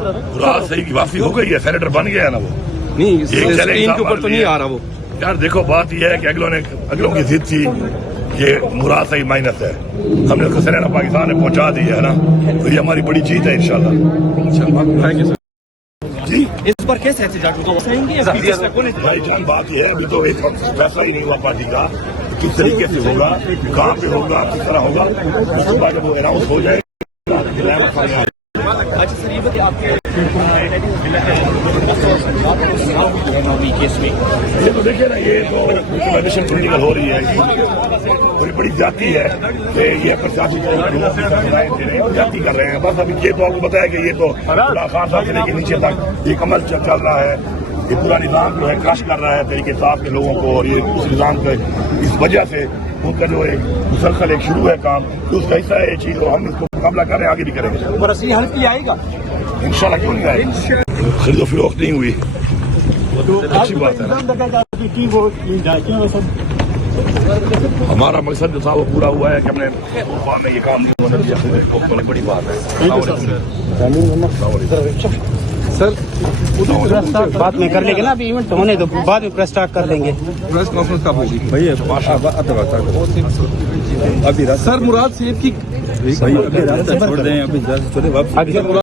रात सही की वापसी हो गई है, सेनेटर बन गया है ना वो। नहीं, एक स्क्रीन के ऊपर तो नहीं आ रहा वो। यार देखो बात यह है कि अगलों की जिद थी, ये मुराद सही माइनस है, हमने उसको सेनेटर पाकिस्तान ने पहुंचा दी है ना, तो ये हमारी बड़ी जीत है इंशाल्लाह। Thank you sir. जी इस पर कैसे एहतजाज होगा? भाई जान बात यह है, अभी तो एक फैसला ही नहीं हुआ पार्टी का किस तरीके से होगा, कहाँ पे होगा, किस तरह होगा, उसके बाद जब वो अनाउंस हो जाए। अच्छा सर, ये बताइए आपके ये तो देखिए ना, ये तो रिकमेंडेशन पॉलिटिकल हो रही है, बड़ी बड़ी जाती है कि ये प्रशासन जाती कर रहे हैं। बस अभी ये तो आपको बताया कि ये तो खान साहब से लेके नीचे तक ये कमल चल रहा है, ये पूरा निज़ाम जो है क्रश कर रहा है तरीके साफ के लोगों को, और ये उस निज़ाम के इस वजह से उनका जो एक मुसलसल एक शुरू है काम, तो उसका हिस्सा है ये चीज़, और हम इसको मुकाबला कर रहे हैं, आगे भी करेंगे। पर असली हल की आएगा इंशाल्लाह, क्यों नहीं आएगा। खरीदो फरोख्त नहीं हुई, अच्छी बात है। हमारा मकसद जो था वो पूरा हुआ है कि हमने बाद में ये काम नहीं होने दिया, बड़ी बात है। सर बाद में कर लेंगे ना, अभी इवेंट होने दो, बाद में प्रेस स्टार्ट कर लेंगे। प्रेस कॉन्फ्रेंस कब होगी भैया? अभी सर मुराद सेब की अभी